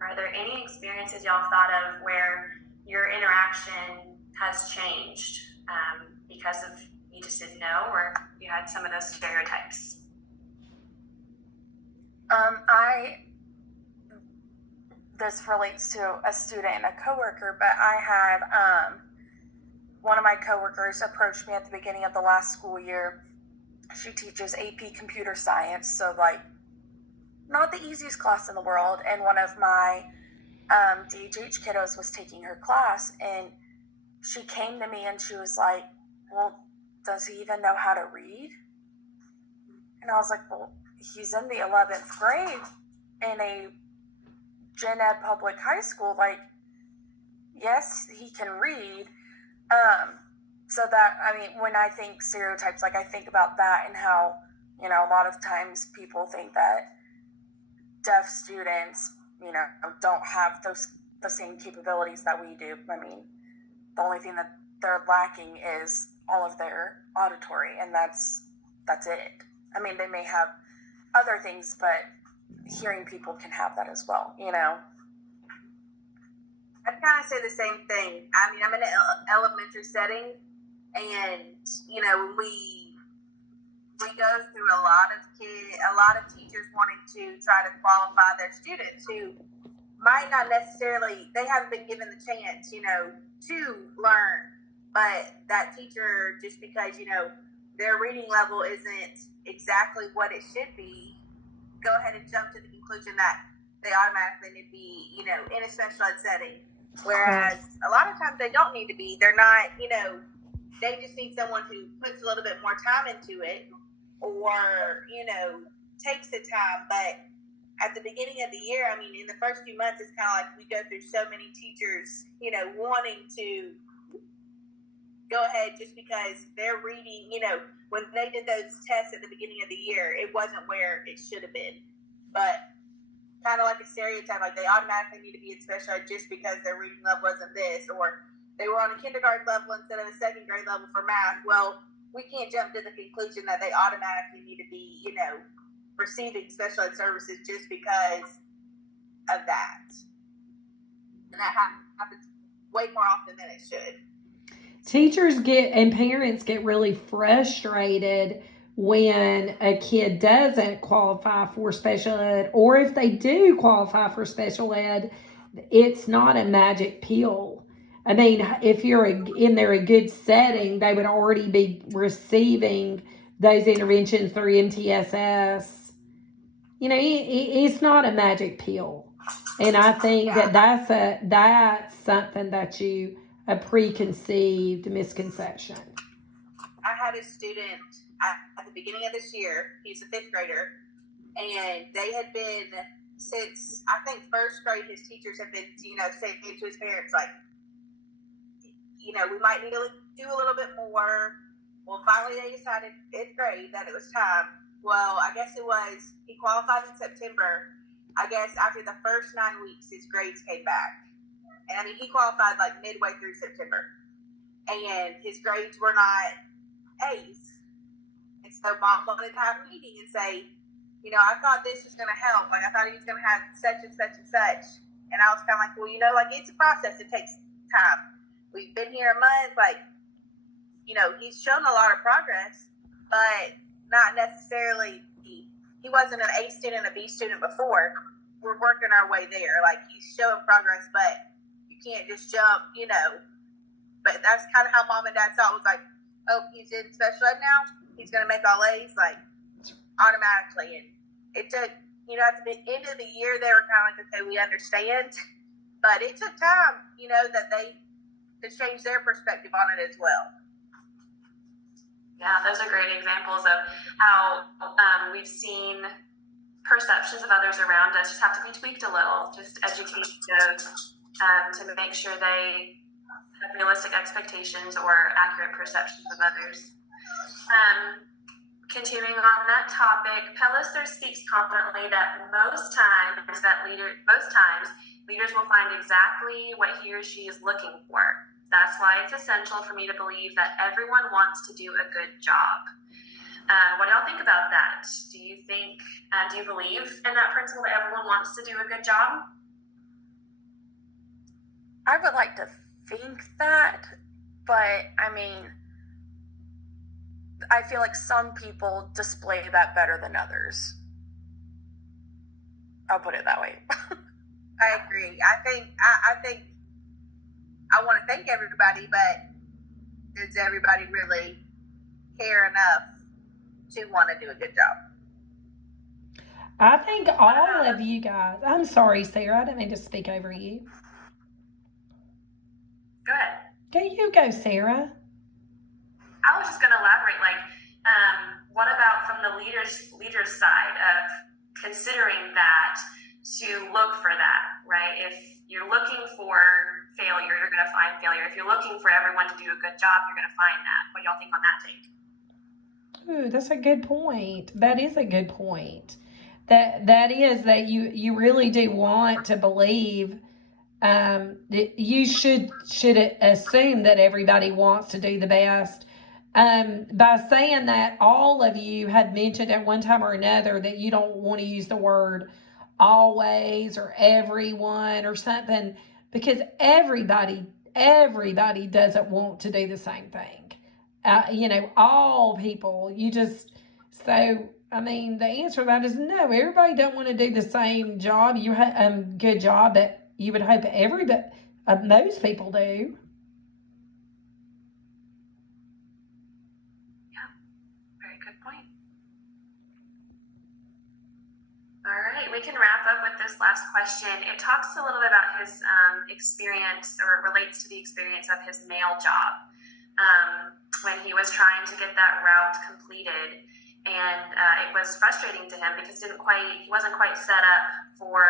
Are there any experiences y'all thought of where your interaction has changed because of you just didn't know, or you had some of those stereotypes? This relates to a student and a coworker, but I had one of my coworkers approached me at the beginning of the last school year. She teaches AP Computer Science, so like not the easiest class in the world, and one of my DHH kiddos was taking her class, and she came to me and she was like, well, does he even know how to read? And I was like, well, he's in the 11th grade in a gen ed public high school. Like, yes, he can read. So that, I mean, when I think stereotypes, like I think about that and how, you know, a lot of times people think that deaf students, you know, don't have the same capabilities that we do. I mean, the only thing that they're lacking is all of their auditory, and that's it. I mean, they may have other things, but hearing people can have that as well, you know. I'd kind of say the same thing. I mean, I'm in an elementary setting, and you know, when we go through a lot of teachers wanting to try to qualify their students who might not necessarily, they haven't been given the chance, you know, to learn, but that teacher, just because, you know, their reading level isn't exactly what it should be, go ahead and jump to the conclusion that they automatically need to be, you know, in a special ed setting. Whereas a lot of times they don't need to be. They're not, you know, they just need someone who puts a little bit more time into it, or, you know, takes the time. But at the beginning of the year, I mean, in the first few months, it's kind of like we go through so many teachers, you know, wanting to go ahead just because they're reading, you know, when they did those tests at the beginning of the year, it wasn't where it should have been. But kind of like a stereotype, like they automatically need to be in special ed just because their reading level wasn't this, or they were on a kindergarten level instead of a second grade level for math. Well, we can't jump to the conclusion that they automatically need to be, you know, receiving special ed services just because of that. And that happens way more often than it should. Teachers and parents get really frustrated when a kid doesn't qualify for special ed, or if they do qualify for special ed, it's not a magic pill. I mean, if you're in there a good setting, they would already be receiving those interventions through MTSS. You know, it's not a magic pill, and I think that's something that a preconceived misconception. I had a student at the beginning of this year. He's a fifth grader, and they had been, since I think first grade, his teachers have been, you know, saying to his parents, like, you know, we might need to do a little bit more. Well, finally they decided fifth grade that it was time. Well, I guess it was, he qualified in September. I guess after the first 9 weeks, his grades came back. And I mean, he qualified like midway through September. And his grades were not A's. And so mom wanted to have a meeting and say, you know, I thought this was going to help. Like, I thought he was going to have such and such and such. And I was kind of like, well, you know, like, it's a process. It takes time. We've been here a month. Like, you know, he's shown a lot of progress, but not necessarily, he wasn't an A student, a B student before. We're working our way there. Like, he's showing progress, but you can't just jump, you know. But that's kind of how mom and dad saw it. Was like, oh, he's in special ed now. He's going to make all A's, like, automatically. And it took, you know, at the end of the year, they were kind of like, okay, we understand. But it took time, you know, to change their perspective on it as well. Yeah, those are great examples of how we've seen perceptions of others around us just have to be tweaked a little, just educative, to make sure they have realistic expectations or accurate perceptions of others. Continuing on that topic, Pellister speaks confidently that most times leaders will find exactly what he or she is looking for. That's why it's essential for me to believe that everyone wants to do a good job. What do y'all think about that? Do you believe in that principle that everyone wants to do a good job? I would like to think that, but I mean, I feel like some people display that better than others. I'll put it that way. I agree. I think I want to thank everybody, but does everybody really care enough to want to do a good job? I think all of you guys, I'm sorry, Sarah, I didn't mean to speak over you. Go ahead. You go, Sarah. I was just going to elaborate, what about from the leader's side of considering that to look for that, right? If you're looking for failure, you're going to find failure. If you're looking for everyone to do a good job, you're going to find that. What do y'all think on that take? Ooh, that's a good point. That is a good point. That is that you really do want to believe. You should assume that everybody wants to do the best. By saying that, all of you had mentioned at one time or another that you don't want to use the word always or everyone or something, because everybody doesn't want to do the same thing. All people. So I mean, the answer to that is no. Everybody don't want to do the same job. Good job, but you would hope most people do. Very good point. All right, we can wrap up with this last question. It talks a little bit about his experience, or it relates to the experience of his mail job when he was trying to get that route completed, and it was frustrating to him because he wasn't quite set up for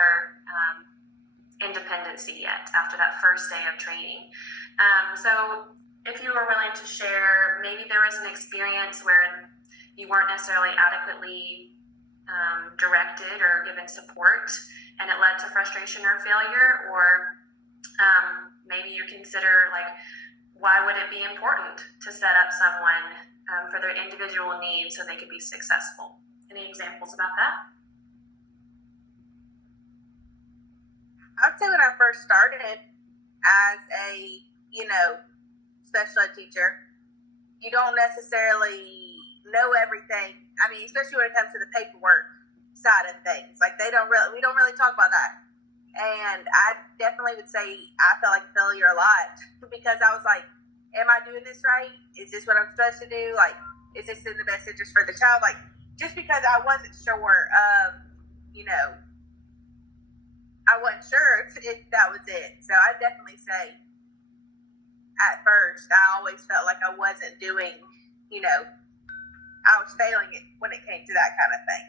independency yet after that first day of training. So if you were willing to share, maybe there was an experience where you weren't necessarily adequately directed or given support, and it led to frustration or failure, or maybe you consider, like, why would it be important to set up someone for their individual needs so they could be successful? Any examples about that? I'd say when I first started as a, special ed teacher, you don't necessarily know everything. I mean, especially when it comes to the paperwork side of things. Like, we don't really talk about that. And I definitely would say I felt like a failure a lot because I was like, am I doing this right? Is this what I'm supposed to do? Like, is this in the best interest for the child? Like, just because I wasn't sure of, I wasn't sure if that was it. So I definitely say at first, I always felt like I wasn't doing, I was failing it when it came to that kind of thing.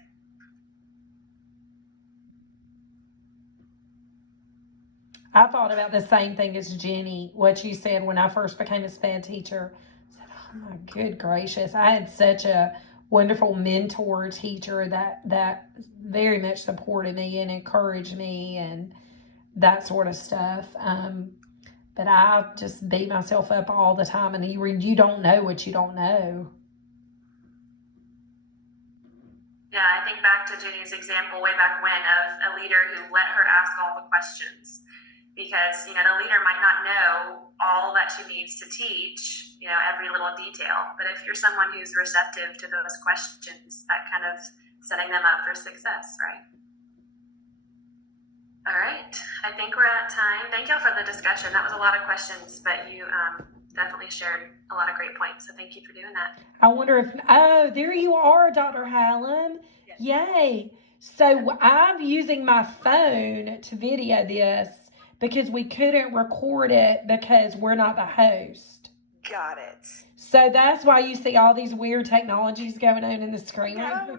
I thought about the same thing as Jenny, what you said when I first became a SPED teacher. I said, oh my good gracious, I had such a wonderful mentor teacher that very much supported me and encouraged me and that sort of stuff. But I just beat myself up all the time, and you don't know what you don't know. Yeah, I think back to Jenny's example way back when of a leader who let her ask all the questions, because the leader might not know all that she needs to teach, every little detail. But if you're someone who's receptive to those questions, that kind of setting them up for success, right? All right, I think we're at time. Thank y'all for the discussion. That was a lot of questions, but you definitely shared a lot of great points. So thank you for doing that. I wonder if, there you are, Dr. Hallam. Yes. Yay. So I'm using my phone to video this because we couldn't record it because we're not the host. Got it. So that's why you see all these weird technologies going on in the screen. No.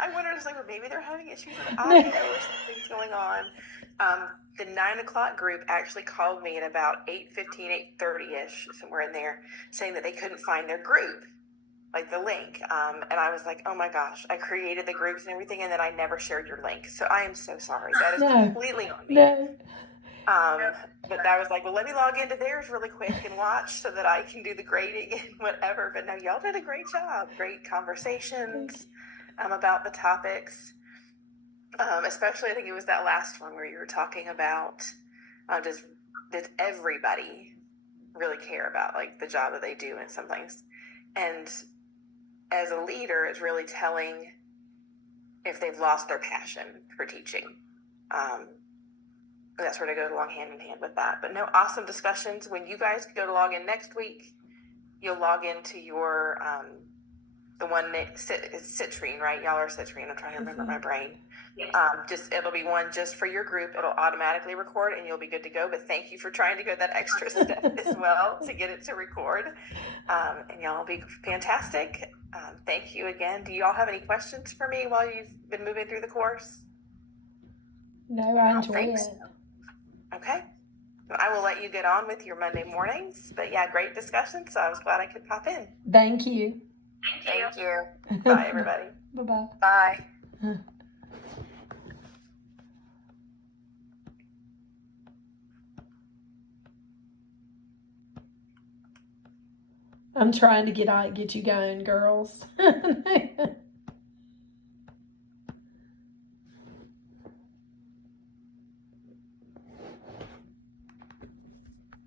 I wonder, well, maybe they're having issues with audio or something's going on. The 9 o'clock group actually called me at about 8:15, 8:30-ish, somewhere in there, saying that they couldn't find their group, like the link. And I was like, oh my gosh, I created the groups and everything, and then I never shared your link. So I am so sorry. That is completely on me. No. But I was like, well, let me log into theirs really quick and watch so that I can do the grading and whatever. But no, y'all did a great job. Great conversations about the topics. Especially, I think it was that last one where you were talking about does everybody really care about, like, the job that they do in some things? And as a leader, it's really telling if they've lost their passion for teaching. That sort of goes along hand in hand with that. But no, awesome discussions. When you guys go to log in next week, you'll log into your the one that Citrine, right? Y'all are Citrine. I'm trying to remember my brain. Yes. It'll be one just for your group. It'll automatically record and you'll be good to go. But thank you for trying to go that extra step as well to get it to record. And y'all will be fantastic. Thank you again. Do y'all have any questions for me while you've been moving through the course? No, I enjoy it. So. Okay. Well, I will let you get on with your Monday mornings. But yeah, great discussion. So I was glad I could pop in. Thank you. Thank you. Thank you. Bye, everybody. Bye-bye. Bye. I'm trying to get you going, girls.